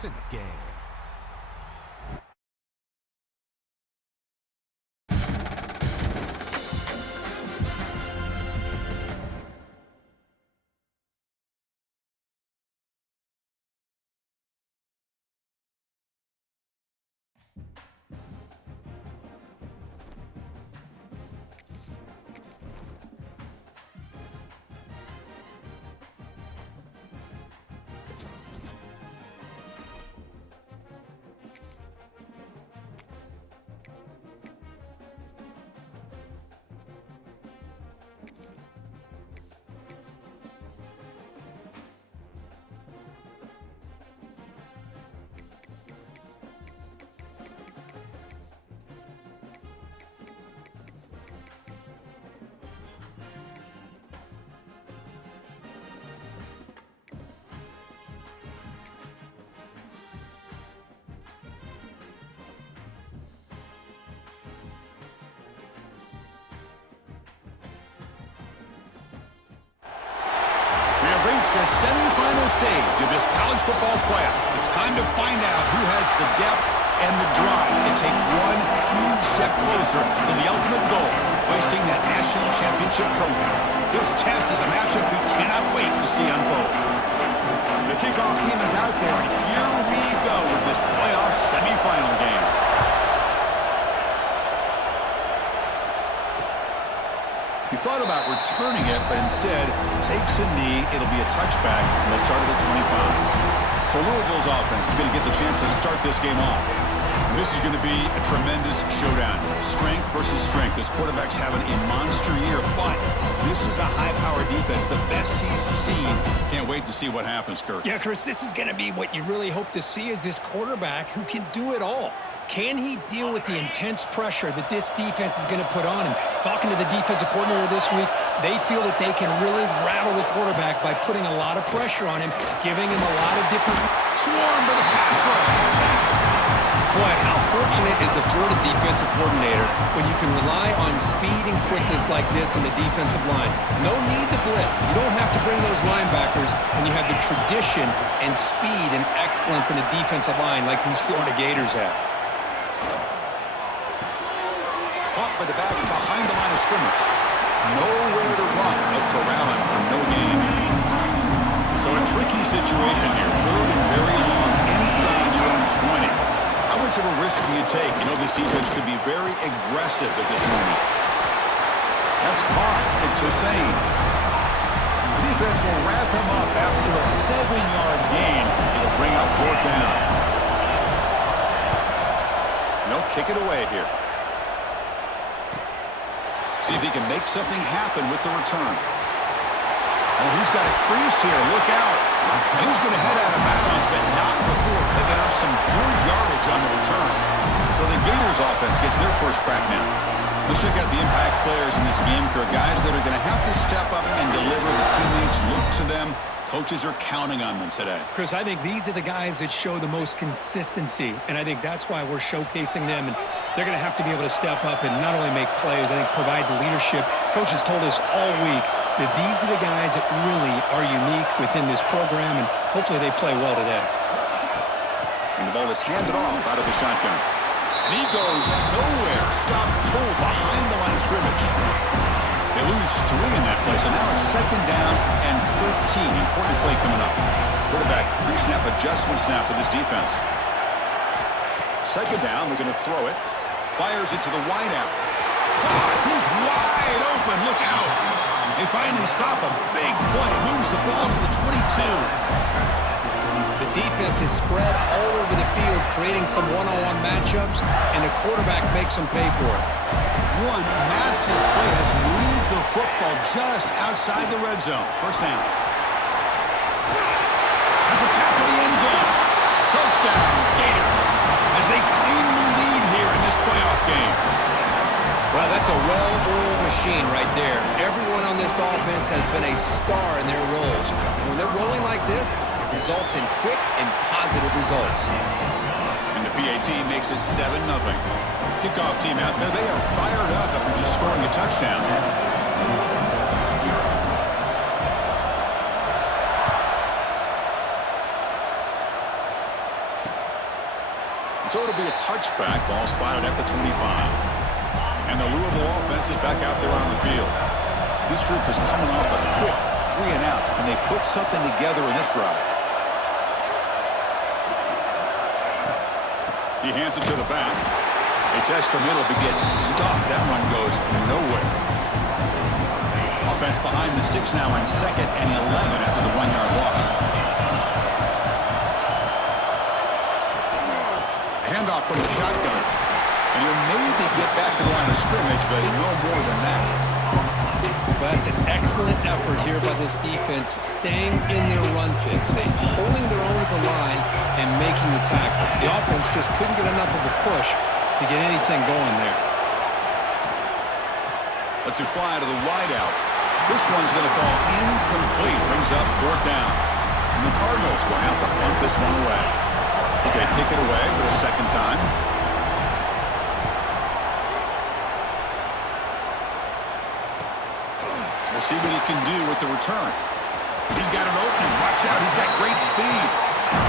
It's in the game. Reached the semifinal stage of this college football playoff. It's time to find out who has the depth and the drive to take one huge step closer to the ultimate goal, hoisting that national championship trophy. This test is a matchup we cannot wait to see unfold. The kickoff team is out there, and here we go with this playoff semifinal game. He thought about returning it, but instead takes a knee. It'll be a touchback, and they'll start at the 25. So Louisville's offense is going to get the chance to start this game off. And this is going to be a tremendous showdown. Strength versus strength. This quarterback's having a monster year, but this is a high-powered defense, the best he's seen. Can't wait to see what happens, Kirk. Yeah, Chris, this is going to be what you really hope to see is this quarterback who can do it all. Can he deal with the intense pressure that this defense is going to put on him? Talking to the defensive coordinator this week, they feel that they can really rattle the quarterback by putting a lot of pressure on him, giving him a lot of different... Swarm to the pass rush. Sack. Boy, how fortunate is the Florida defensive coordinator when you can rely on speed and quickness like this in the defensive line. No need to blitz. You don't have to bring those linebackers when you have the tradition and speed and excellence in the defensive line like these Florida Gators have. Caught by the back behind the line of scrimmage. Nowhere to run. They'll corral him for no gain. So a tricky situation here. Third and very long inside your own 20. How much of a risk do you take? You know this defense could be very aggressive at this moment. That's caught. It's Hussein. The defense will wrap him up after a 7-yard gain. It'll bring up fourth down. They'll kick it away here. See if he can make something happen with the return. Oh, he's got a crease here. Look out. And he's going to head out of bounds, but not before picking up some good yardage on the return. So the Gators offense gets their first crack now. Let's check out the impact players in this game, Kirk. Guys that are going to have to step up and deliver. The teammates look to them. Coaches are counting on them today. Chris, I think these are the guys that show the most consistency, and I think that's why we're showcasing them, and they're going to have to be able to step up and not only make plays, I think provide the leadership. Coach has told us all week that these are the guys that really are unique within this program, and hopefully they play well today. And the ball is handed off out of the shotgun. And he goes nowhere. Stopped cold behind the line of scrimmage. They lose 3 in that play, so now it's second down and 13. Important play coming up. Quarterback pre-snap adjustment snap for this defense. Second down, we're going to throw it. Fires it to the wideout. He's wide open. Look out. They finally stop him. Big play. Moves the ball to the 22. The defense is spread all over the field, creating some one-on-one matchups, and the quarterback makes them pay for it. One massive play has moved the football just outside the red zone. First down. Has it back to the end zone. Touchdown, Gators, as they claim the lead here in this playoff game. Well, that's a well-oiled machine right there. Everyone on this offense has been a star in their roles. And when they're rolling like this, it results in quick and positive results. And the PAT makes it 7-0. Kickoff team out there, they are fired up after just scoring a touchdown. So it'll be a touchback. Ball spotted at the 25. And the Louisville offense is back out there on the field. This group is coming off a quick 3-and-out. Can they put something together in this drive? He hands it to the back. They test the middle, but gets stuffed. That one goes nowhere. Offense behind the 6 now in 2nd and 11 after the 1-yard loss. Handoff from the shotgun. And he'll maybe get back to the line of scrimmage, but no more than that. Well, that's an excellent effort here by this defense, staying in their run fit, staying holding their own at the line and making the tackle. The offense just couldn't get enough of a push to get anything going there. Let's fly to the wideout. This one's going to fall incomplete. Brings up 4th down. And the Cardinals will have to punt this one away. They're going to kick it away for the 2nd time. We'll see what he can do with the return. He's got an opening. Watch out. He's got great speed.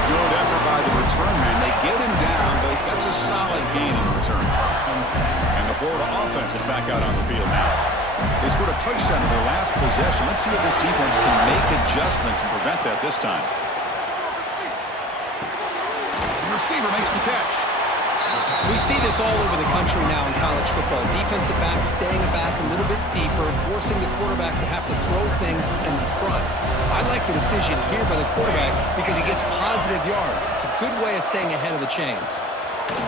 Good effort by the return man. They get him down, but that's a solid gain in return. And the Florida offense is back out on the field now. They scored a touchdown in their last possession. Let's see if this defense can make adjustments and prevent that this time. The receiver makes the catch. We see this all over the country now in college football. Defensive backs staying back a little bit deeper, forcing the quarterback to have to throw things in front. I like the decision here by the quarterback because he gets positive yards. It's a good way of staying ahead of the chains.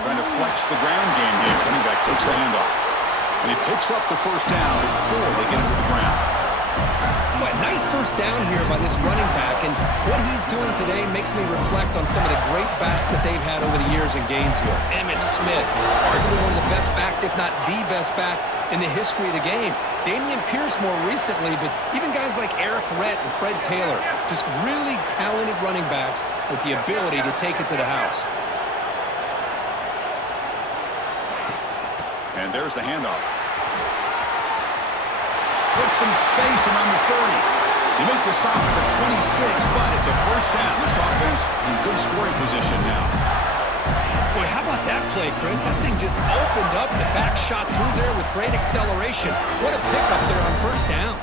Trying to flex the ground game here. Running back takes the handoff. And he picks up the 1st down before they get him to the ground. Boy, nice 1st down here by this running back, and what he's doing today makes me reflect on some of the great backs that they've had over the years in Gainesville. Emmitt Smith, arguably one of the best backs, if not the best back in the history of the game. Damian Pierce more recently, but even guys like Eric Rhett and Fred Taylor, just really talented running backs with the ability to take it to the house. And there's the handoff. There's some space around the 30. They make the stop at the 26, but it's a 1st down. This offense in good scoring position now. Boy, how about that play, Chris? That thing just opened up. The back shot through there with great acceleration. What a pickup there on 1st down.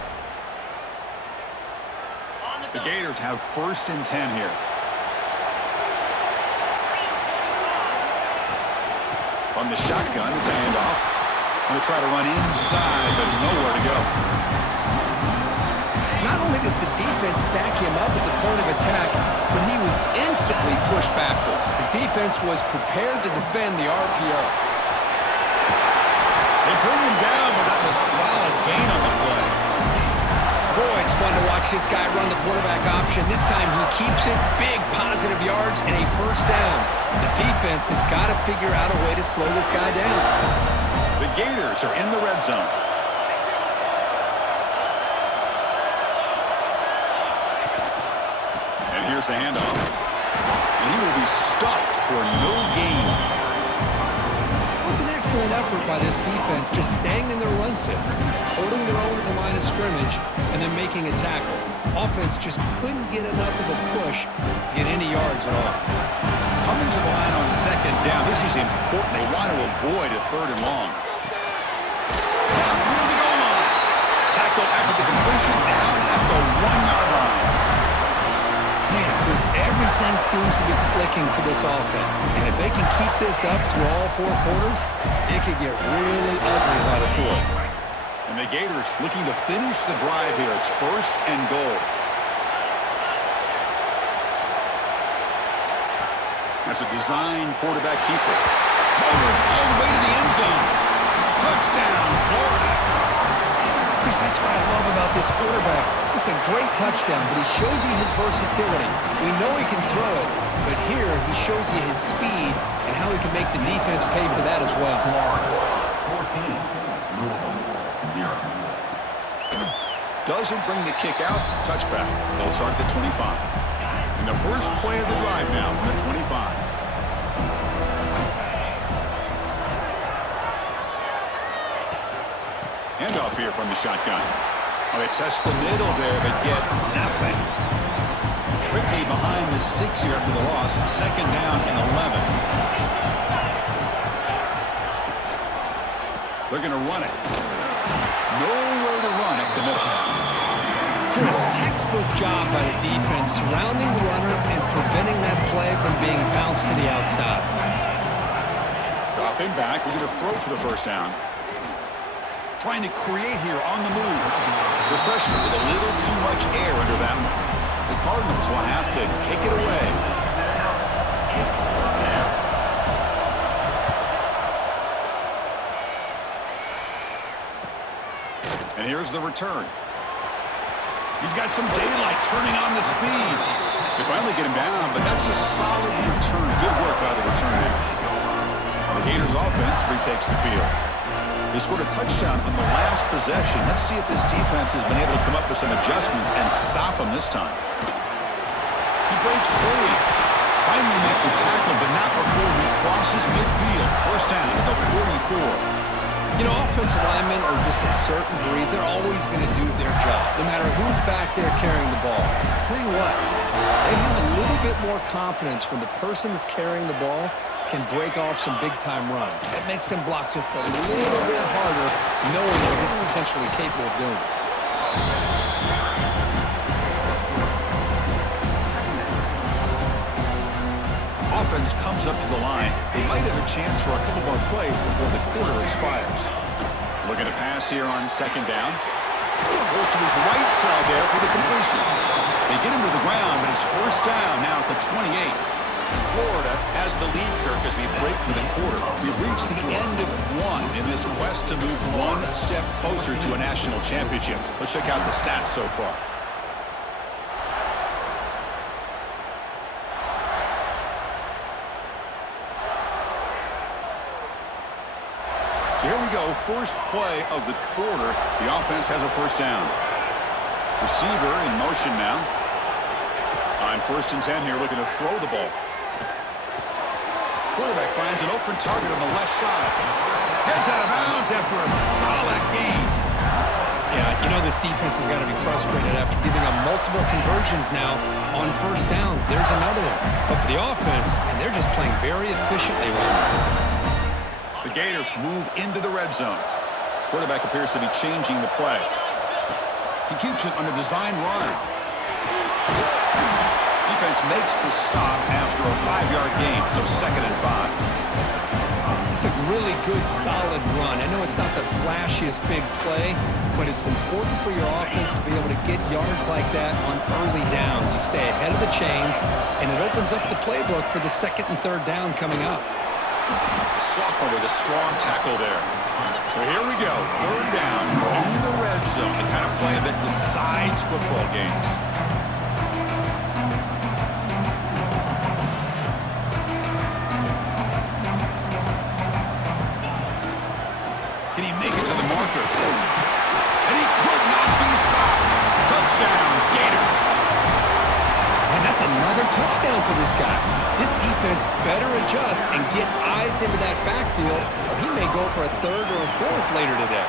The Gators have 1st and 10 here. On the shotgun, it's a handoff. Going to try to run inside, but nowhere to go. Not only does the defense stack him up at the point of attack, but he was instantly pushed backwards. The defense was prepared to defend the RPO. They bring him down, but that's a solid gain on the play. Boy, it's fun to watch this guy run the quarterback option. This time he keeps it, big positive yards, and a 1st down. The defense has got to figure out a way to slow this guy down. The Gators are in the red zone. And here's the handoff. And he will be stuffed for no gain. It was an excellent effort by this defense, just staying in their run fits, holding their own at the line of scrimmage, and then making a tackle. Offense just couldn't get enough of a push to get any yards at all. Coming to the line on 2nd down. This is important. They want to avoid a 3rd and long. Near the goal line. Tackle after the completion, down at the 1-yard line. Man, Chris, everything seems to be clicking for this offense. And if they can keep this up through all 4 quarters, it could get really ugly by the 4th. And the Gators looking to finish the drive here. It's 1st and goal. That's a design quarterback keeper. Motors all the way to the end zone. Touchdown, Florida. Chris, that's what I love about this quarterback. It's a great touchdown, but he shows you his versatility. We know he can throw it, but here he shows you his speed and how he can make the defense pay for that as well. 14, Louisville, 0. Doesn't bring the kick out. Touchback. They'll start at the 25. And the first play of the drive now from the 25. Handoff here from the shotgun. Well, they test the middle there, but get nothing. Quickly behind the sticks here after the loss. 2nd down and 11. They're going to run it. Nowhere to run up the middle. Chris, textbook job by the defense surrounding the runner and preventing that play from being bounced to the outside. Dropping back, we're going to throw for the first down. Trying to create here on the move. The freshman with a little too much air under that one. The Cardinals will have to kick it away. And here's the return. He's got some daylight turning on the speed. They finally get him down, but that's a solid return. Good work by the returner. The Gators offense retakes the field. They scored a touchdown on the last possession. Let's see if this defense has been able to come up with some adjustments and stop them this time. He breaks free. Finally make the tackle, but not before he crosses midfield. First down at the 44. You know, offensive linemen are just a certain breed. They're always going to do their job, no matter who's back there carrying the ball. I'll tell you what, they have a little bit more confidence when the person that's carrying the ball can break off some big-time runs. That makes them block just a little bit harder, knowing what he's potentially capable of doing. Offense comes up to the line. They might have a chance for a couple more plays before the quarter expires. Looking to pass here on second down. Goes to his right side there for the completion. They get him to the ground, but it's first down now at the 28. Florida has the lead, Kirk, as we break for the quarter. We've reached the end of one in this quest to move one step closer to a national championship. Let's check out the stats so far. So here we go, first play of the quarter. The offense has a first down. Receiver in motion now. On 1st and 10 here, looking to throw the ball. Quarterback finds an open target on the left side. Heads out of bounds after a solid gain. Yeah, you know this defense has got to be frustrated after giving up multiple conversions now on first downs. There's another one. But for the offense, and they're just playing very efficiently right now. The Gators move into the red zone. Quarterback appears to be changing the play. He keeps it on a design run. Defense makes the stop after a 5-yard gain, so 2nd and 5. It's a really good, solid run. I know it's not the flashiest big play, but it's important for your offense to be able to get yards like that on early downs. You stay ahead of the chains, and it opens up the playbook for the 2nd and 3rd down coming up. Sophomore with a strong tackle there. So here we go, 3rd down in the red zone, the kind of play that decides football games. Can he make it to the marker? And he could not be stopped. Touchdown, Gators. And that's another touchdown for this guy. This defense better adjust and get eyes into that backfield, or he may go for a 3rd or a 4th later today.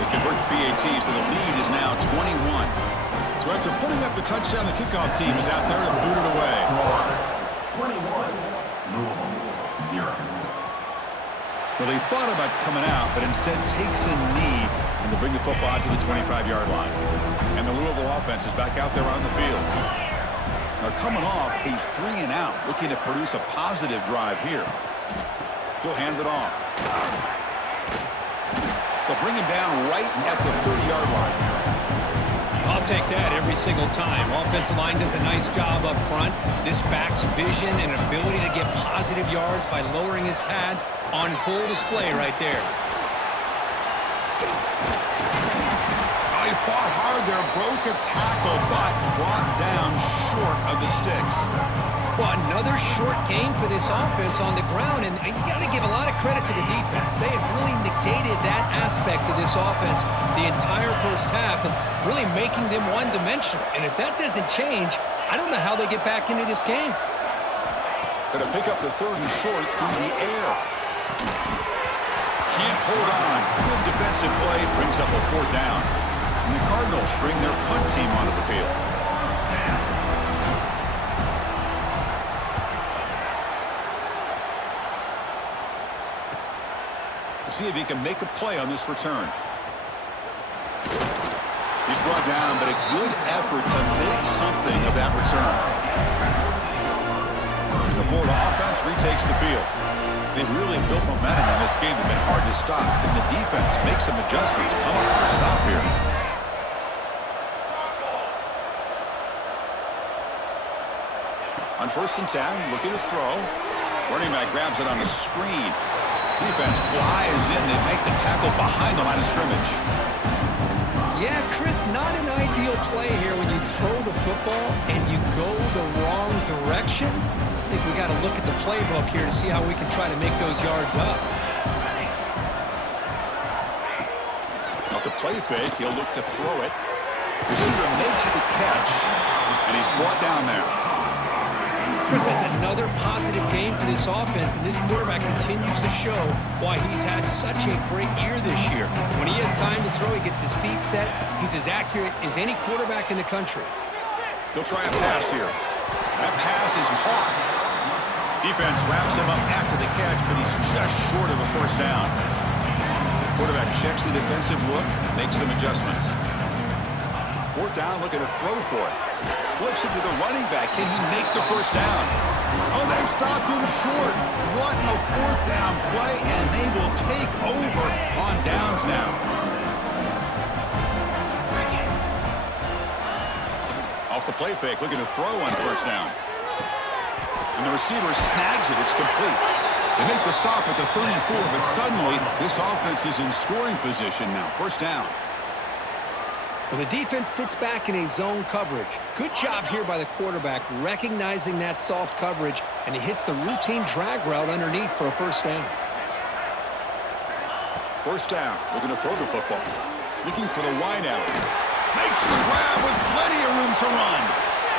They convert to PAT, so the lead is now 21. So after putting up the touchdown, the kickoff team is out there to boot it away. 21, Louisville, 0. Well, they thought about coming out, but instead takes a knee and they bring the football to the 25-yard line. And the Louisville offense is back out there on the field. Now coming off a 3-and-out, looking to produce a positive drive here. He'll hand it off. They'll bring him down right at the 30-yard line. I'll take that every single time. Offensive line does a nice job up front. This back's vision and ability to get positive yards by lowering his pads on full display right there. He fought hard there, broke a tackle, but brought down short of the sticks. Well, another short game for this offense on the ground, and you got to give a lot of credit to the defense. They have really negated that aspect of this offense the entire first half and really making them one-dimensional. And if that doesn't change, I don't know how they get back into this game. Going to pick up the 3rd and short through the air. Can't hold on. Good defensive play, brings up a 4th down. And the Cardinals bring their punt team onto the field. see if he can make a play on this return. He's brought down, but a good effort to make something of that return. The Florida offense retakes the field. They've really built momentum in this game. It's been hard to stop. Can the defense make some adjustments? Come up with a stop here. On 1st and 10, looking to throw. Running back grabs it on the screen. Defense flies in. They make the tackle behind the line of scrimmage. Yeah, Chris, not an ideal play here when you throw the football and you go the wrong direction. I think we got to look at the playbook here to see how we can try to make those yards up. Off the play fake, he'll look to throw it. Receiver makes the catch, and he's brought down there. Chris, that's another positive game for this offense, and this quarterback continues to show why he's had such a great year this year. When he has time to throw, he gets his feet set. He's as accurate as any quarterback in the country. He'll try a pass here. That pass is caught. Defense wraps him up after the catch, but he's just short of a first down. Quarterback checks the defensive look, makes some adjustments. 4th down, looking to throw for it. Flips it to the running back. Can he make the first down? Oh, they've stopped him short. What a 4th down play, and they will take over on downs now. Off the play fake, looking to throw on 1st down. And the receiver snags it. It's complete. They make the stop at the 34, but suddenly this offense is in scoring position now. 1st down. Well, the defense sits back in a zone coverage. Good job here by the quarterback recognizing that soft coverage, and he hits the routine drag route underneath for a 1st down. 1st down. Looking to throw the football. Looking for the wide out. Makes the grab with plenty of room to run.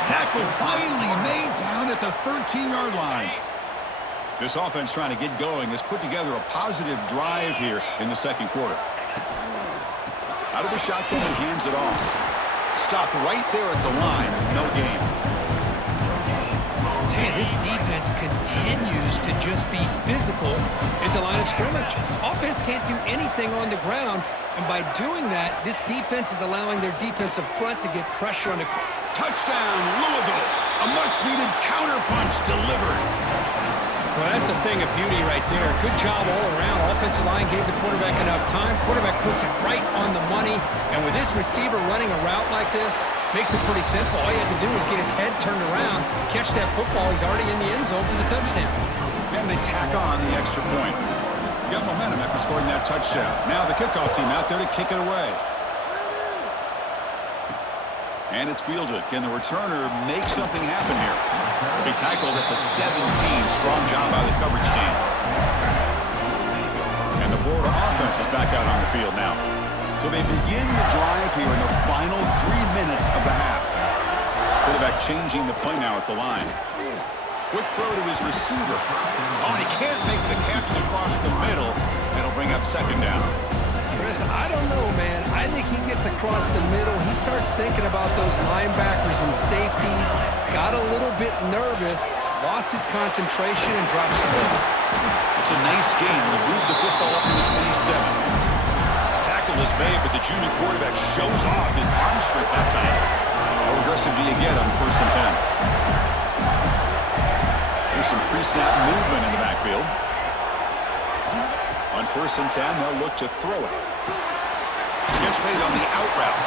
Tackle finally made down at the 13-yard line. This offense trying to get going has put together a positive drive here in the 2nd quarter. Out of the shotgun, he hands it off. Stopped right there at the line. No gain. Man, this defense continues to just be physical at the line of scrimmage. Offense can't do anything on the ground, and by doing that, this defense is allowing their defensive front to get pressure on the... Touchdown, Louisville. A much-needed counterpunch delivered. Well, that's a thing of beauty right there. Good job all around. Offensive line gave the quarterback enough time. Quarterback puts it right on the money. And with this receiver running a route like this, makes it pretty simple. All you have to do is get his head turned around, catch that football. He's already in the end zone for the touchdown. And they tack on the extra point. Got momentum after scoring that touchdown. Now the kickoff team out there to kick it away. And it's fielded. Can the returner make something happen here? He'll be tackled at the 17. Strong job by the coverage team. And the Florida offense is back out on the field now. So they begin the drive here in the final 3 minutes of the half. Quarterback changing the play now at the line. Quick throw to his receiver. Oh, he can't make the catch across the middle. It'll bring up 2nd down. Chris, I don't know, man. I think he gets across the middle. He starts thinking about those linebackers and safeties. Got a little bit nervous, lost his concentration, and drops the ball. It's a nice game. They move the football up to the 27. Tackle is made, but the junior quarterback shows off his arm strength that time. How aggressive do you get on 1st and 10? There's some pre-snap movement in the backfield. On 1st and 10, they'll look to throw it. Catch made on the out route.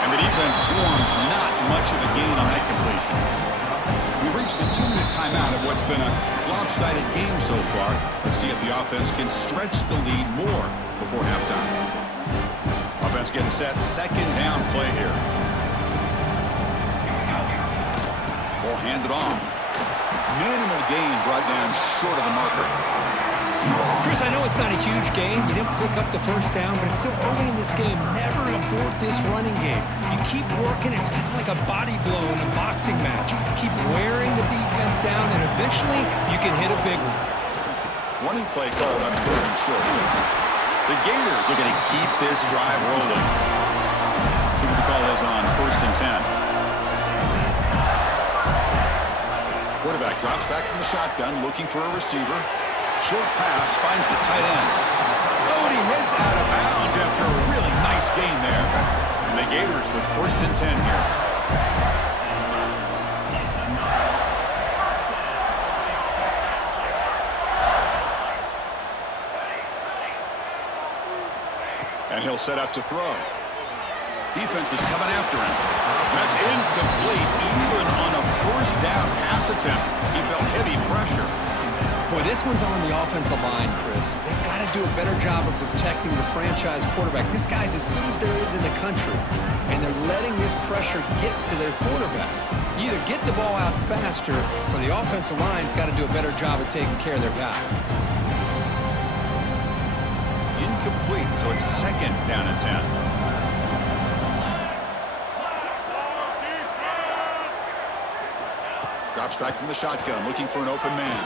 And the defense swarms not much of a gain on that completion. We've reached the 2-minute timeout of what's been a lopsided game so far. Let's see if the offense can stretch the lead more before halftime. Offense getting set. 2nd down play here. Ball handed off. Minimal gain brought down short of the marker. Chris, I know it's not a huge game. You didn't pick up the 1st down, but it's still early in this game. Never abort this running game. You keep working. It's kind of like a body blow in a boxing match. Keep wearing the defense down, and eventually you can hit a big one. Running play called on 3rd and short. The Gators are going to keep this drive rolling. See what the call is on 1st and 10. Quarterback drops back from the shotgun, looking for a receiver. Short pass finds the tight end. Oh, and he heads out of bounds after a really nice gain there. And the Gators with 1st and 10 here. And he'll set up to throw. Defense is coming after him. That's incomplete, even on a 1st down pass attempt. He felt heavy pressure. Boy, this one's on the offensive line, Chris. They've got to do a better job of protecting the franchise quarterback. This guy's as good as there is in the country, and they're letting this pressure get to their quarterback. You either get the ball out faster, or the offensive line's got to do a better job of taking care of their guy. Incomplete, so it's 2nd down and 10. Drops back from the shotgun, looking for an open man.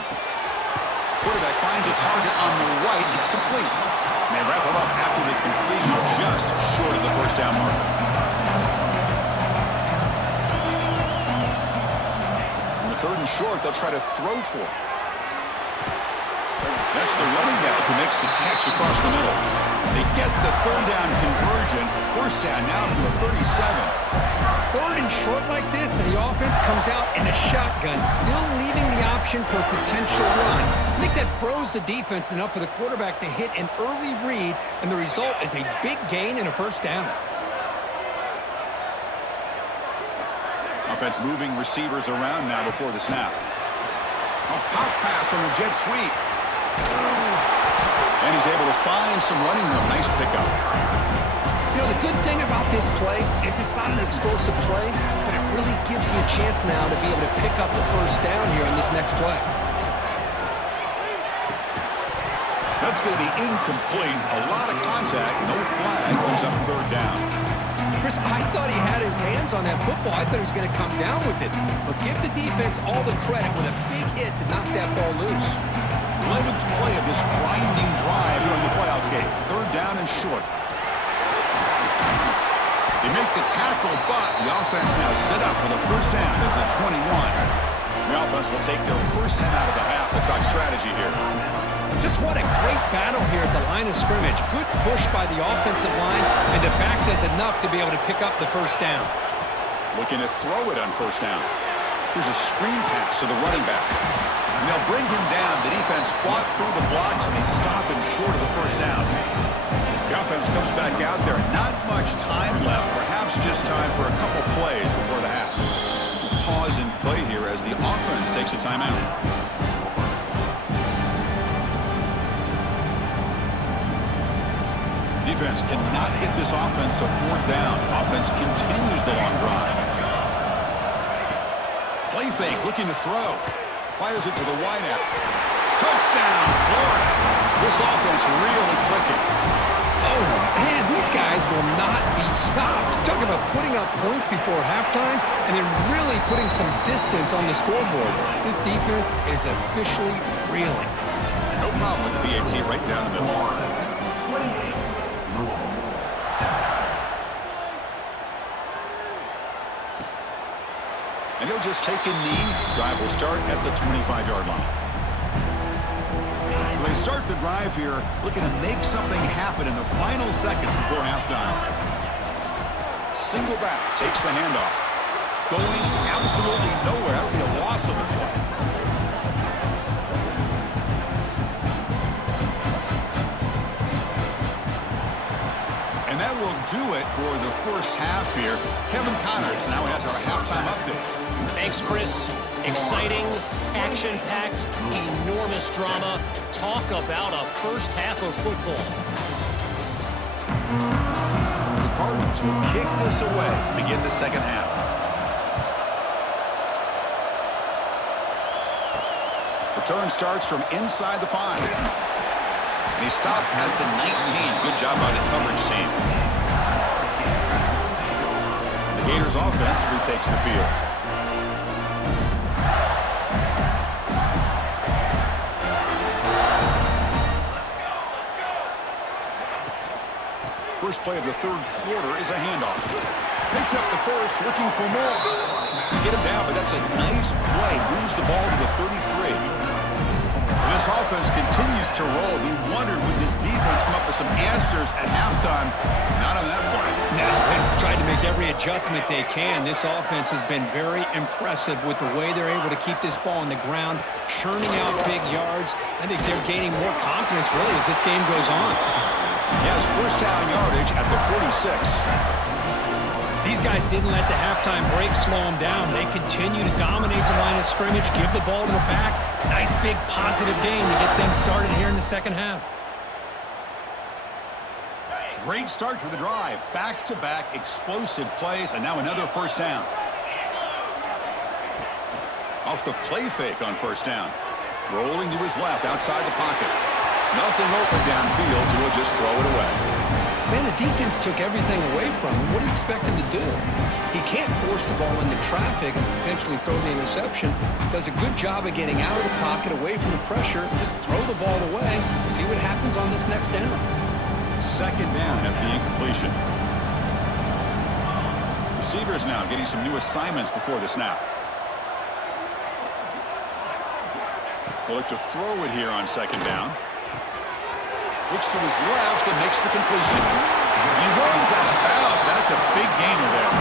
Quarterback finds a target on the right. It's complete. And they wrap him up after the completion, just short of the 1st down marker. On the 3rd and short, they'll try to throw for it. That's the running back who makes the catch across the middle. They get the 3rd down conversion. 1st down now from the 37. 3rd and short like this, and the offense comes out in a shotgun, still leaving the option for a potential run. I think that froze the defense enough for the quarterback to hit an early read, and the result is a big gain and a 1st down. Offense moving receivers around now before the snap. A pop pass on the jet sweep. And he's able to find some running room. Nice pickup. You know, the good thing about this play is it's not an explosive play, but it really gives you a chance now to be able to pick up the 1st down here on this next play. That's going to be incomplete. A lot of contact. No flag. Brings up 3rd down. Chris, I thought he had his hands on that football. I thought he was going to come down with it. But give the defense all the credit with a big hit to knock that ball loose. 11th play of this grinding drive here in the playoff game. 3rd down and short. They make the tackle, but the offense now set up with a 1st down at the 21. The offense will take their 1st 10 out of the half. They talk strategy here. Just what a great battle here at the line of scrimmage. Good push by the offensive line, and the back does enough to be able to pick up the 1st down. Looking to throw it on 1st down. Here's a screen pass to the running back. And they'll bring him down. The defense fought through the blocks, and they stop him short of the 1st down. The offense comes back out there. Not much time left. Perhaps just time for a couple plays before the half. Pause and play here as the offense takes a timeout. Defense cannot get this offense to 4th down. Offense continues the long drive. Play fake, looking to throw. Fires it to the wideout. Touchdown, Florida. This offense really clicking. Oh, man, these guys will not be stopped. Talking about putting up points before halftime and then really putting some distance on the scoreboard. This defense is officially reeling. No problem with the PAT right down the middle. 28, Louisville, 7. And he'll just take a knee. Drive will start at the 25-yard line. So they start the drive here, looking to make something happen in the final seconds before halftime. Single back, takes the handoff. Going absolutely nowhere. That'll be a loss of the play. And that will do it for the 1st half here. Kevin Connors now has our halftime update. Thanks, Chris. Exciting, action-packed, enormous drama. Talk about a 1st half of football. The Cardinals will kick this away to begin the 2nd half. Return starts from inside the 5. And he stopped at the 19. Good job by the coverage team. The Gators offense retakes the field. First play of the 3rd quarter is a handoff. Picks up the 1st, looking for more. They get him down, but that's a nice play. Moves the ball to the 33. The This offense continues to roll. We wondered, would this defense come up with some answers at halftime? Not on that point. Now they've tried to make every adjustment they can. This offense has been very impressive with the way they're able to keep this ball on the ground, churning out big yards. I think they're gaining more confidence, really, as this game goes on. Yes, first down yardage at the 46. These guys didn't let the halftime break slow them down. They continue to dominate the line of scrimmage, give the ball to the back. Nice big positive game to get things started here in the second half. Great start to the drive. Back-to-back explosive plays, and now another first down. Off the play fake on first down. Rolling to his left outside the pocket. Nothing open downfield, so he'll just throw it away. Man, the defense took everything away from him. What do you expect him to do? He can't force the ball into traffic and potentially throw the interception. Does a good job of getting out of the pocket, away from the pressure. Just throw the ball away. See what happens on this next down. Second down after the incompletion. Receivers now getting some new assignments before the snap. He'll look to throw it here on second down. Looks to his left and makes the completion. He runs out of bounds. That's a big gainer there.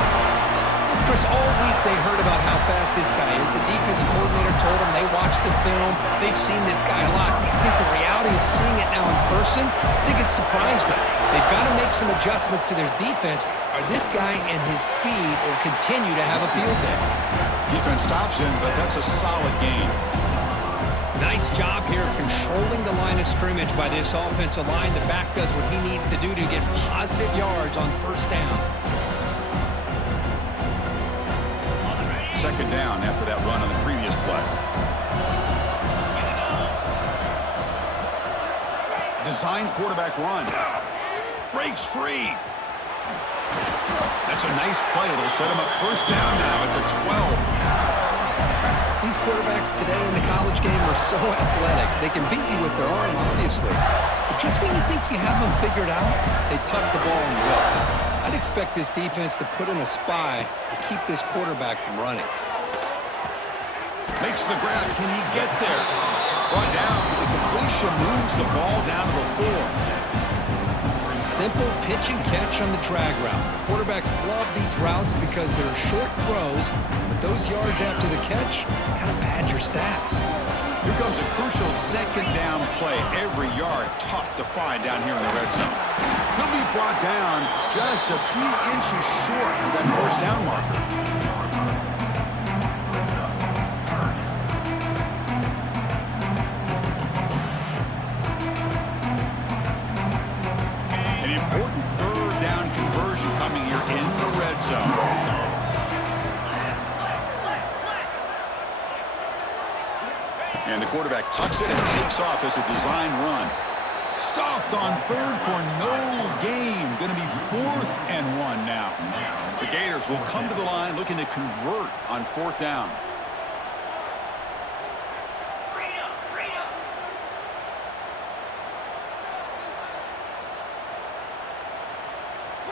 Chris, all week they heard about how fast this guy is. The defense coordinator told them they watched the film. They've seen this guy a lot. But I think the reality of seeing it now in person, I think it's surprised them. They've got to make some adjustments to their defense, or this guy and his speed will continue to have a field day. Defense stops him, but that's a solid gain. Nice job here of controlling the line of scrimmage by this offensive line. The back does what he needs to do to get positive yards on first down. Second down after that run on the previous play. Design quarterback run. Breaks free. That's a nice play. It'll set him up first down now at the 12. These quarterbacks today in the college game are so athletic. They can beat you with their arm, obviously. But just when you think you have them figured out, they tuck the ball and go. I'd expect this defense to put in a spy to keep this quarterback from running. Makes the grab. Can he get there? Brought down. The completion moves the ball down to the 4. Simple pitch and catch on the drag route. Quarterbacks love these routes because they're short throws, but those yards after the catch kind of pad your stats. Here comes a crucial second down play. Every yard tough to find down here in the red zone. He'll be brought down just a few inches short of that first down marker. Important third down conversion coming here in the red zone. And the quarterback tucks it and takes off as a design run. Stopped on third for no gain. Going to be 4th and 1 now. The Gators will come to the line looking to convert on 4th down.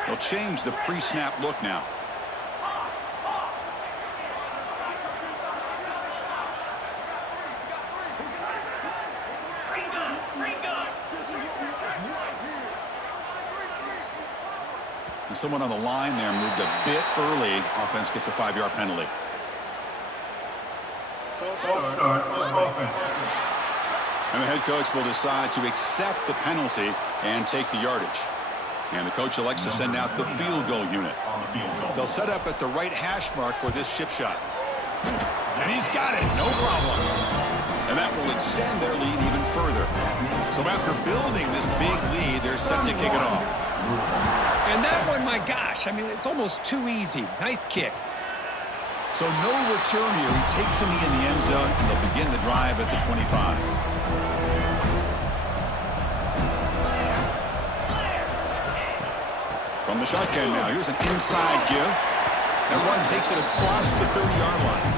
They'll change the pre-snap look now. And someone on the line there moved a bit early. Offense gets a 5-yard penalty. And the head coach will decide to accept the penalty and take the yardage. And the coach elects to send out the field goal unit. They'll set up at the right hash mark for this chip shot. And he's got it, no problem. And that will extend their lead even further. So after building this big lead, they're set to kick it off. And that one, my gosh, I mean, it's almost too easy. Nice kick. So no return here. He takes him in the end zone, and they'll begin the drive at the 25. From the shotgun now, here's an inside give. And one takes it across the 30-yard line.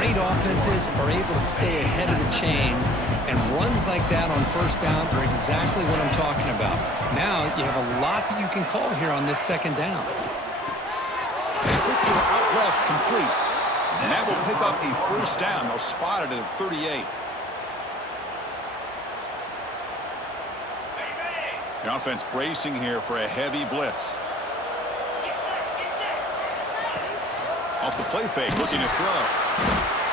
Great offenses are able to stay ahead of the chains, and runs like that on first down are exactly what I'm talking about. Now you have a lot that you can call here on this second down. Quick throw out left, complete. And that will pick up a first down. They'll spot it at 38. The offense bracing here for a heavy blitz. Off the play fake, looking to throw.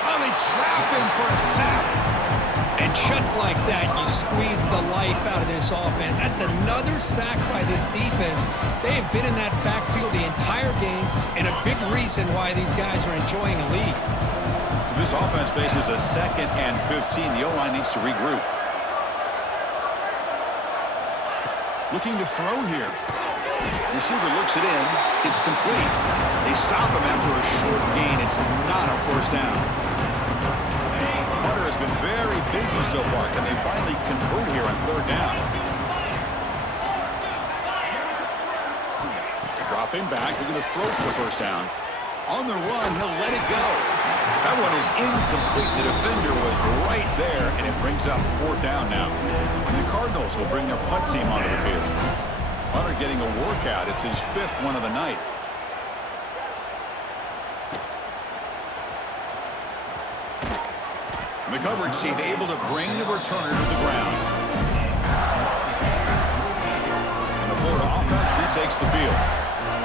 Oh, they trap him for a sack. And just like that, you squeeze the life out of this offense. That's another sack by this defense. They have been in that backfield the entire game, and a big reason why these guys are enjoying a lead. This offense faces a 2nd and 15. The O-line needs to regroup. Looking to throw here. Receiver looks it in. It's complete. They stop him after a short gain. It's not a first down. Punter has been very busy so far. Can they finally convert here on 3rd down? Dropping back. They're going to throw for the first down. On the run, he'll let it go. That one is incomplete. The defender was right there, and it brings up 4th down now. And the Cardinals will bring their punt team onto the field. Punter getting a workout. It's his 5th one of the night. And the coverage team able to bring the returner to the ground. And the Florida offense retakes the field.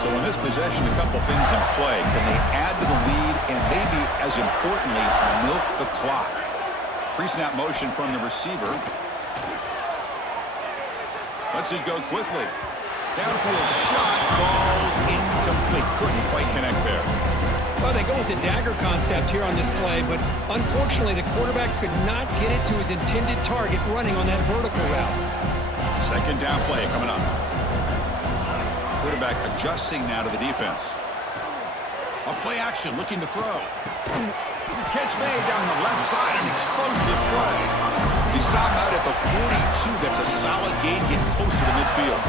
So in this possession, a couple things in play. Can they add to the lead and maybe, as importantly, milk the clock? Pre-snap motion from the receiver. Lets it go quickly. Downfield shot falls incomplete. Couldn't quite connect there. Well, they go with the dagger concept here on this play, but unfortunately the quarterback could not get it to his intended target running on that vertical route. 2nd down play coming up. Quarterback adjusting now to the defense. A play action, looking to throw. Catch made down the left side, an explosive play. He stopped out at the 42. That's a solid gain, getting closer to midfield.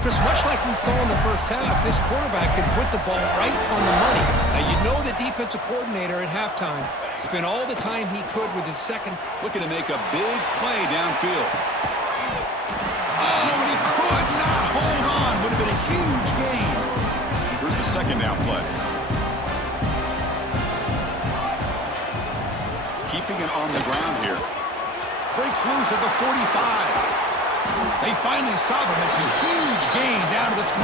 Just much like we saw in the first half, this quarterback can put the ball right on the money. Now, you know the defensive coordinator at halftime spent all the time he could with his second. Looking to make a big play downfield. Oh, and he could not hold on. Would have been a huge gain. Here's the 2nd down play. Keeping it on the ground here. Breaks loose at the 45. They finally stop him. It's a huge gain down to the 23.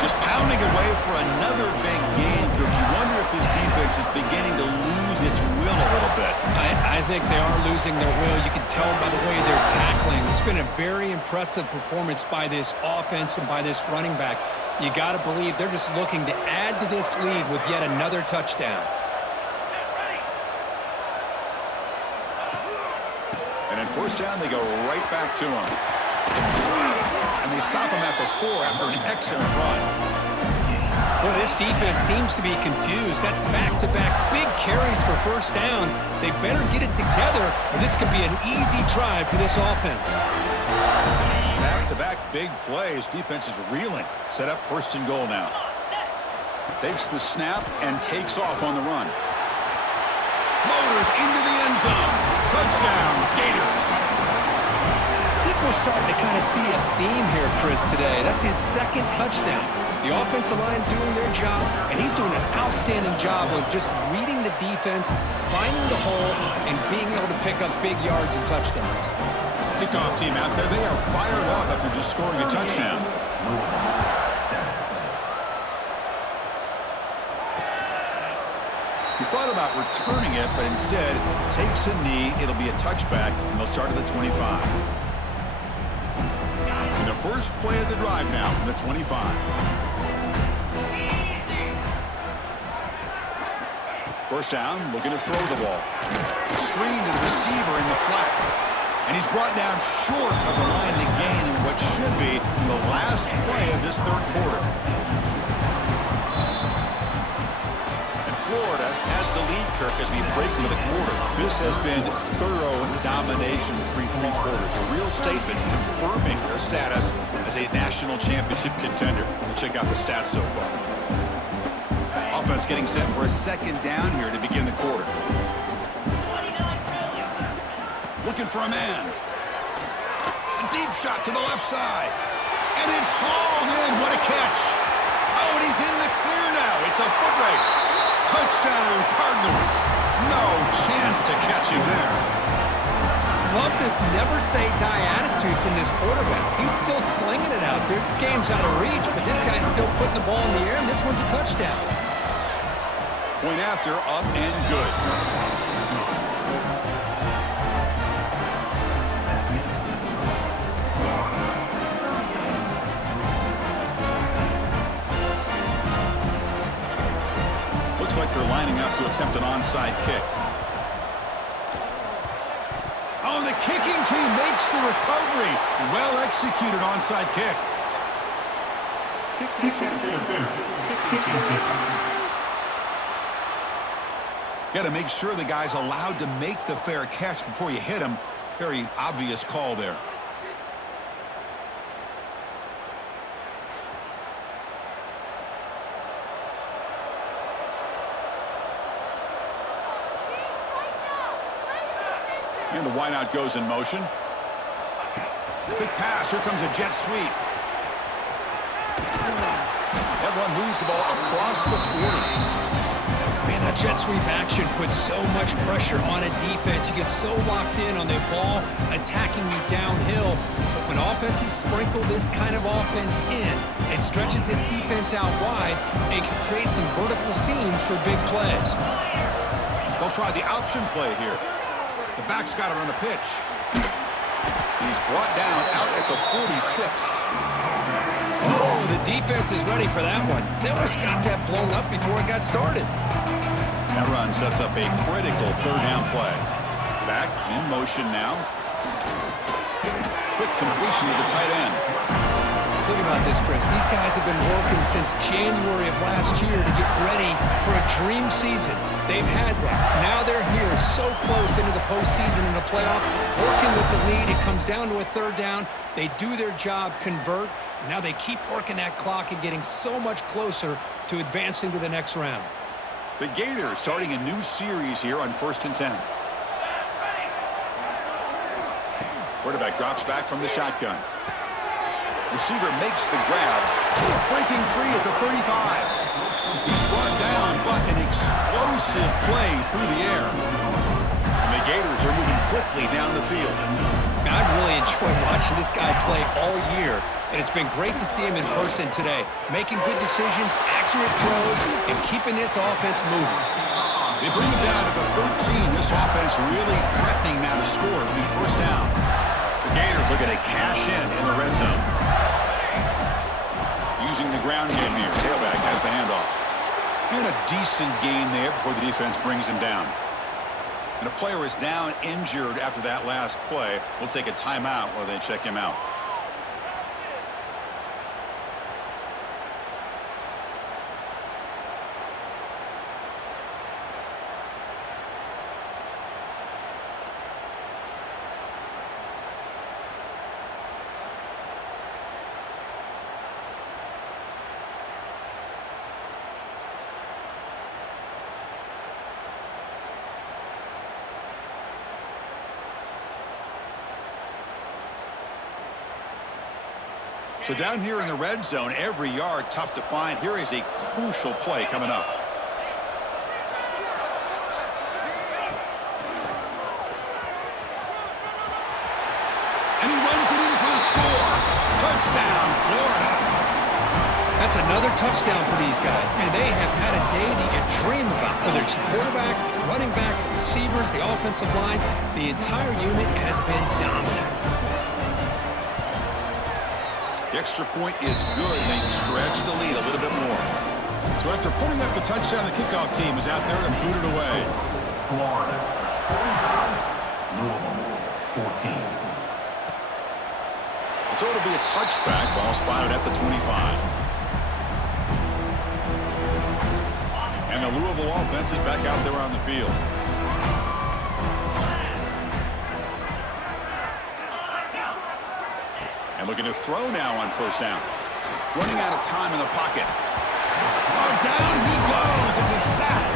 Just pounding away for another big gain. Kirk, you wonder if this defense is beginning to lose its will a little bit. I think they are losing their will. You can tell by the way they're tackling. It's been a very impressive performance by this offense and by this running back. You got to believe they're just looking to add to this lead with yet another touchdown. And in 1st down, they go right back to him. And they stop him at the 4 after an excellent run. Well, this defense seems to be confused. That's back-to-back big carries for first downs. They better get it together, or this could be an easy drive for this offense. Back-to-back big plays. Defense is reeling. Set up 1st and goal now. Takes the snap and takes off on the run. Motors into the end zone. Touchdown, Gators. I think we're starting to kind of see a theme here, Chris, today. That's his 2nd touchdown. The offensive line doing their job, and he's doing an outstanding job of just reading the defense, finding the hole, and being able to pick up big yards and touchdowns. Kickoff team out there, they are fired up after just scoring a touchdown. He thought about returning it, but instead takes a knee. It'll be a touchback, and they'll start at the 25. And the first play of the drive now from the 25. First down, looking to throw the ball. Screen to the receiver in the flat. And he's brought down short of the line to gain in what should be the last play of this 3rd quarter. Florida has the lead, Kirk, as we break for the quarter. This has been thorough domination through 3 quarters. A real statement confirming their status as a national championship contender. We'll check out the stats so far. Offense getting set for a 2nd down here to begin the quarter. Looking for a man. A deep shot to the left side. And it's hauled in. What a catch. Oh, and he's in the clear now. It's a foot race. Touchdown, Cardinals. No chance to catch him there. love this never-say-die attitude from this quarterback. He's still slinging it out there. This game's out of reach, but this guy's still putting the ball in the air, and this one's a touchdown. Point after, up and good. Looks like they're lining up to attempt an onside kick. Oh, the kicking team makes the recovery. Well executed onside kick. Got to make sure the guy's allowed to make the fair catch before you hit him. Very obvious call there. And the wideout goes in motion. Quick pass. Here comes a jet sweep. That one moves the ball across the 40. Man, that jet sweep action puts so much pressure on a defense. You get so locked in on the ball attacking you downhill. But when offenses sprinkle this kind of offense in, it stretches this defense out wide and can create some vertical seams for big plays. They'll try the option play here. The back's got it on the pitch. He's brought down out at the 46. Oh, the defense is ready for that one. They almost got that blown up before it got started. That run sets up a critical third down play. Back in motion now. Quick completion to the tight end. Think about this, Chris. These guys have been working since January of last year to get ready for a dream season. They've had that. Now they're here so close into the postseason and the playoff, working with the lead. It comes down to a third down. They do their job, convert. And now they keep working that clock and getting so much closer to advancing to the next round. The Gators starting a new series here on 1st and 10. Quarterback drops back from the shotgun. Receiver makes the grab. Breaking free at the 35. He's brought down, but an explosive play through the air. And the Gators are moving quickly down the field. Now, I've really enjoyed watching this guy play all year, and it's been great to see him in person today, making good decisions, accurate throws, and keeping this offense moving. They bring him down at the 13. This offense really threatening now to score. It'll be first down. The Gators looking to cash in the red zone. Using the ground game here. Tailback has the handoff. And a decent gain there before the defense brings him down. And a player is down injured after that last play. We'll take a timeout while they check him out. So down here in the red zone, every yard tough to find. Here is a crucial play coming up. And he runs it in for the score. Touchdown, Florida. That's another touchdown for these guys. Man, they have had a day that you dream about. Whether it's the quarterback, the running back, the receivers, the offensive line, the entire unit has been dominant. The extra point is good, and they stretch the lead a little bit more. So after putting up the touchdown, the kickoff team is out there to boot it away. Florida, Louisville, 14. So it'll be a touchback, ball spotted at the 25. And the Louisville offense is back out there on the field. And looking to throw now on first down. Running out of time in the pocket. Oh, down he goes. It's a sack.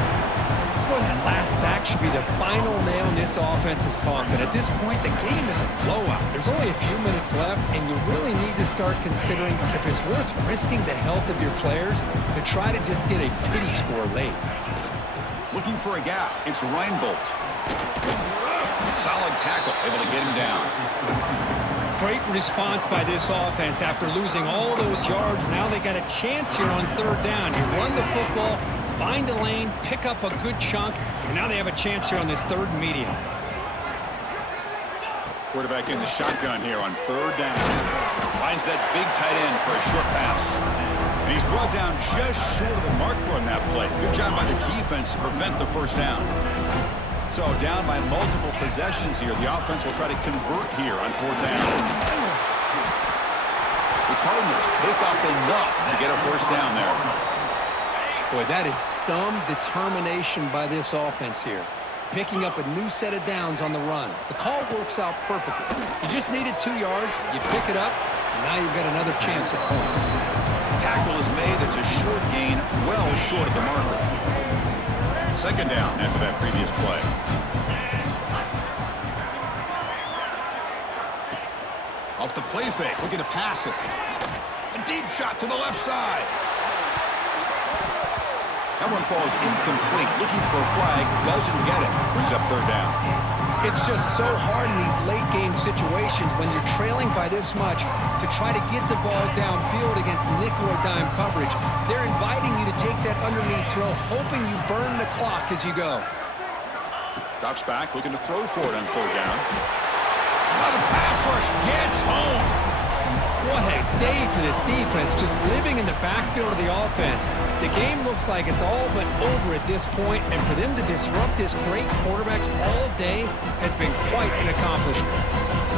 Boy, that last sack should be the final nail in this offense's coffin. At this point, the game is a blowout. There's only a few minutes left, and you really need to start considering if it's worth risking the health of your players to try to just get a pity score late. Looking for a gap. It's Reinbolt. Solid tackle, able to get him down. Great response by this offense after losing all those yards. Now they got a chance here on third down. You run the football, find a lane, pick up a good chunk, and now they have a chance here on this third and medium. Quarterback in the shotgun here on third down. Finds that big tight end for a short pass. And he's brought down just short of the marker on that play. Good job by the defense to prevent the first down. So down by multiple possessions here. The offense will try to convert here on fourth down. The Cardinals pick up enough to get a first down there. Boy, that is some determination by this offense here. Picking up a new set of downs on the run. The call works out perfectly. You just needed 2 yards. You pick it up, and now you've got another chance at points. Tackle is made. That's a short gain, well short of the marker. Second down after that previous play. Off the play fake, looking to pass it. A deep shot to the left side. That one falls incomplete. Looking for a flag, doesn't get it. Brings up third down. It's just so hard in these late-game situations when you're trailing by this much to try to get the ball downfield against nickel or dime coverage. They're inviting you to take that underneath throw, hoping you burn the clock as you go. Drops back, looking to throw for it on third down. Another pass rush gets home. What a day for this defense, just living in the backfield of the offense. The game looks like it's all but over at this point, and for them to disrupt this great quarterback all day has been quite an accomplishment.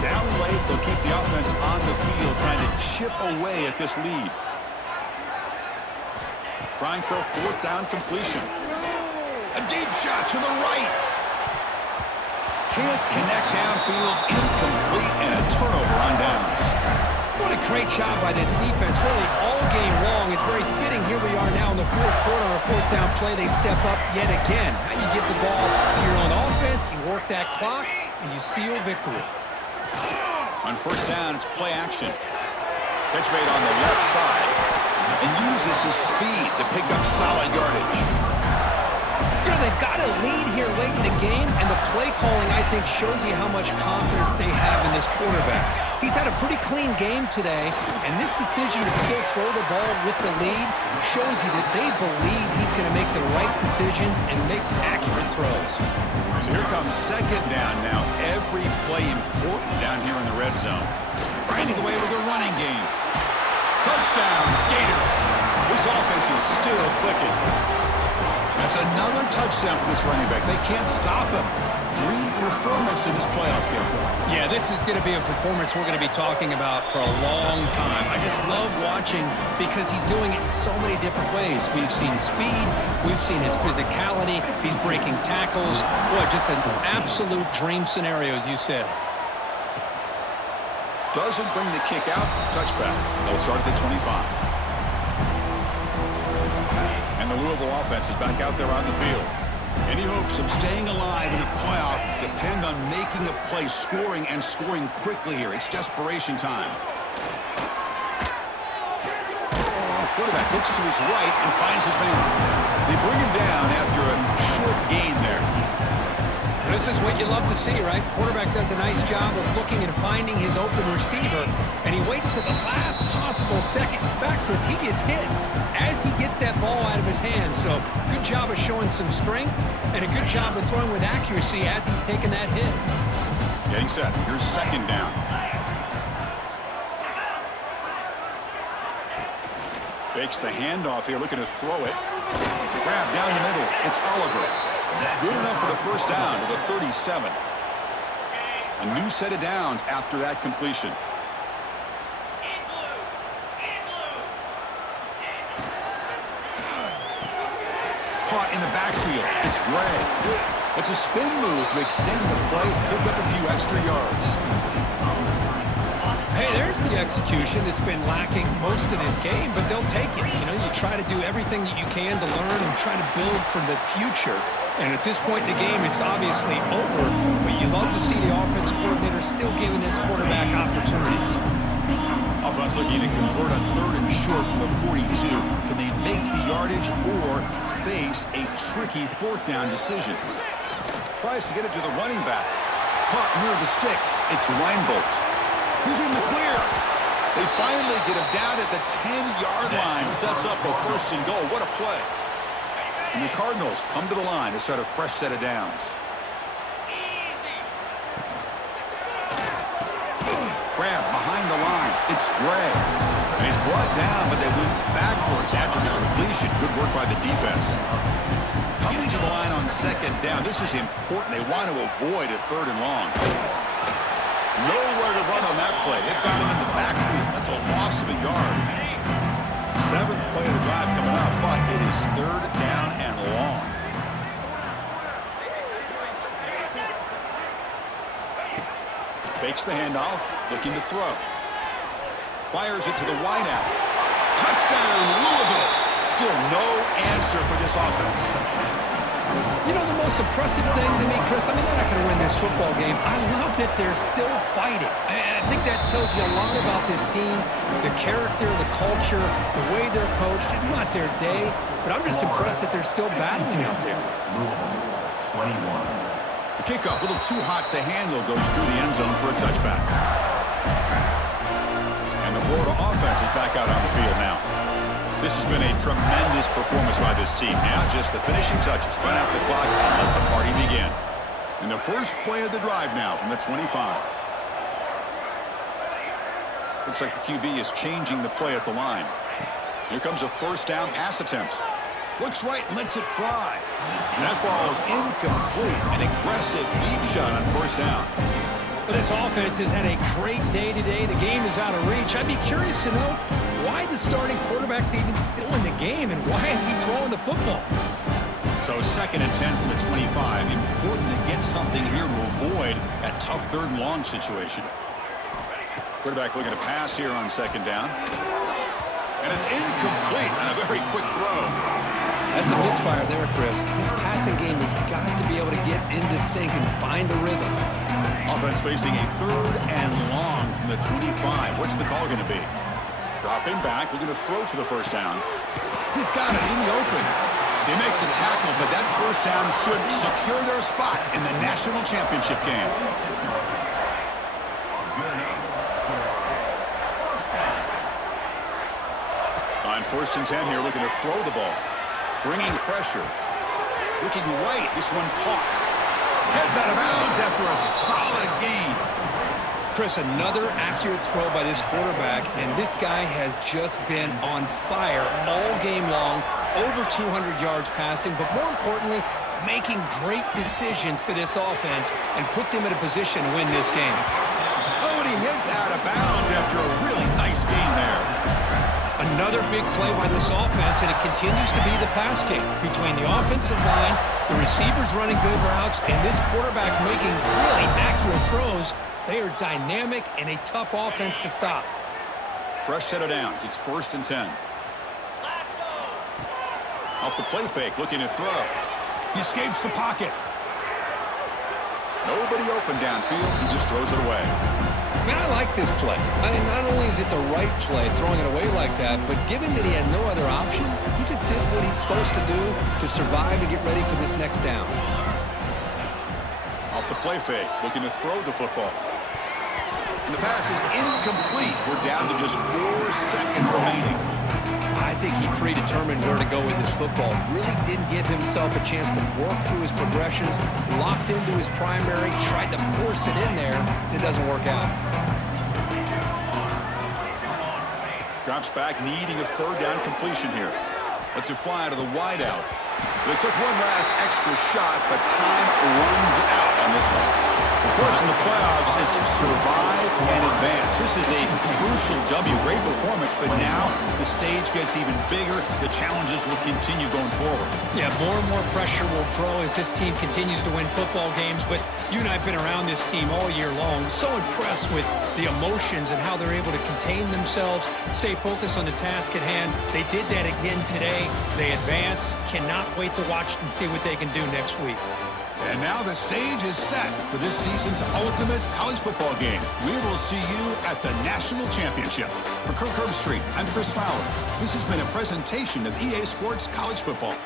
Down late, they'll keep the offense on the field, trying to chip away at this lead. Trying for a fourth down completion. A deep shot to the right. Can't connect downfield, incomplete, and a turnover on downs. What a great job by this defense, really all game long. It's very fitting. Here we are now in the fourth quarter on a fourth down play. They step up yet again. Now you give the ball to your own offense, you work that clock, and you seal victory. On first down, it's play action. Catch made on the left side, and uses his speed to pick up solid yardage. You know, they've got a lead here late in the game, and the play calling, I think, shows you how much confidence they have in this quarterback. He's had a pretty clean game today, and this decision to still throw the ball with the lead shows you that they believe he's going to make the right decisions and make accurate throws. So here comes second down now. Every play important down here in the red zone. Grinding away with a running game. Touchdown, Gators. This offense is still clicking. That's another touchdown for this running back. They can't stop him. Dream performance in this playoff game. Yeah, this is going to be a performance we're going to be talking about for a long time. I just love watching because he's doing it in so many different ways. We've seen speed. We've seen his physicality. He's breaking tackles. Boy, just an absolute dream scenario, as you said. Doesn't bring the kick out. Touchback. They'll start at the 25. And the Louisville offense is back out there on the field. Any hopes of staying alive in the playoff depend on making a play, scoring and scoring quickly here. It's desperation time. Quarterback looks to his right and finds his man. They bring him down after a short gain there. This is what you love to see, right? Quarterback does a nice job of looking and finding his open receiver, and he waits to the last possible second. In fact, Chris, he gets hit as he gets that ball out of his hands. So good job of showing some strength and a good job of throwing with accuracy as he's taking that hit. Getting set. Here's second down. Fakes the handoff here, looking to throw it. Grab down the middle. It's Oliver. Good enough for the first down to the 37. A new set of downs after that completion. Caught in the backfield. It's Gray. It's a spin move to extend the play, pick up a few extra yards. Hey, there's the execution that's been lacking most of this game, but they'll take it. You know, you try to do everything that you can to learn and try to build for the future. And at this point in the game, it's obviously over, but you love to see the offensive coordinator still giving this quarterback opportunities. Offense looking to convert on third and short from the 42. Can they make the yardage or face a tricky fourth down decision? Tries to get it to the running back. Caught near the sticks. It's Reinbolt. He's in the clear. They finally get him down at the 10-yard line. Sets up a 1st and goal. What a play. And the Cardinals come to the line to start a fresh set of downs. Grab behind the line. It's Gray. And he's brought down, but they went backwards after the completion. Good work by the defense. Coming to the line on 2nd down. This is important. They want to avoid a 3rd and long. Nowhere to run on that play. They've got him in the backfield. That's a loss of a yard. 7th play of the drive coming up, but it is 3rd down and long. Fakes the handoff, looking to throw. Fires it to the wideout. Touchdown, Louisville. Still no answer for this offense. You know, the most impressive thing to me, Chris, I mean, they're not going to win this football game. I love that they're still fighting. I think that tells you a lot about this team, the character, the culture, the way they're coached. It's not their day, but I'm just impressed that they're still battling out there. Louisville, 21. The kickoff, a little too hot to handle, goes through the end zone for a touchback. And the Florida offense is back out on the field now. This has been a tremendous performance by this team. Now just the finishing touches. Run out the clock and let the party begin. And the first play of the drive now from the 25. Looks like the QB is changing the play at the line. Here comes a 1st down pass attempt. Looks right and lets it fly. And that falls incomplete. An aggressive deep shot on 1st down. Well, this offense has had a great day today. The game is out of reach. I'd be curious to know why the starting quarterback's even still in the game and why is he throwing the football? So 2nd and 10 from the 25. Important to get something here to avoid that tough 3rd and long situation. Quarterback looking to pass here on 2nd down. And it's incomplete on a very quick throw. That's a misfire there, Chris. This passing game has got to be able to get into sync and find a rhythm. Offense facing a 3rd and long from the 25. What's the call going to be? Dropping back, looking to throw for the 1st down. He's got it in the open. They make the tackle, but that 1st down should secure their spot in the national championship game. On 1st and 10 here, looking to throw the ball. Bringing pressure. Looking right, this one caught. Heads out of bounds after a solid gain. Chris, another accurate throw by this quarterback, and this guy has just been on fire all game long, over 200 yards passing, but more importantly, making great decisions for this offense and put them in a position to win this game. Oh, and he heads out of bounds after a really nice gain there. Another big play by this offense, and it continues to be the pass game between the offensive line, the receivers running good routes, and this quarterback making really accurate throws. They are dynamic and a tough offense to stop. Fresh set of downs. It's 1st and 10. Off the play fake, looking to throw. He escapes the pocket. Nobody open downfield. He just throws it away. Man, I like this play. I mean, not only is it the right play, throwing it away like that, but given that he had no other option, he just did what he's supposed to do to survive and get ready for this next down. Off the play fake, looking to throw the football. And the pass is incomplete. We're down to just 4 seconds remaining. I think he predetermined where to go with his football. Really didn't give himself a chance to work through his progressions, locked into his primary, tried to force it in there, and it doesn't work out. Drops back, needing a 3rd down completion here. Lets it fly out of the wideout. They took one last extra shot, but time runs out on this one. Of course, in the playoffs, it's survive and advance. This is a crucial W. Great performance, but now the stage gets even bigger. The challenges will continue going forward. Yeah, more and more pressure will grow as this team continues to win football games, but you and I have been around this team all year long. So impressed with the emotions and how they're able to contain themselves, stay focused on the task at hand. They did that again today. They advance. Cannot wait to watch and see what they can do next week. And now the stage is set for this season's ultimate college football game. We will see you at the National Championship. For Kirk Herbstreit, I'm Chris Fowler. This has been a presentation of EA Sports College Football.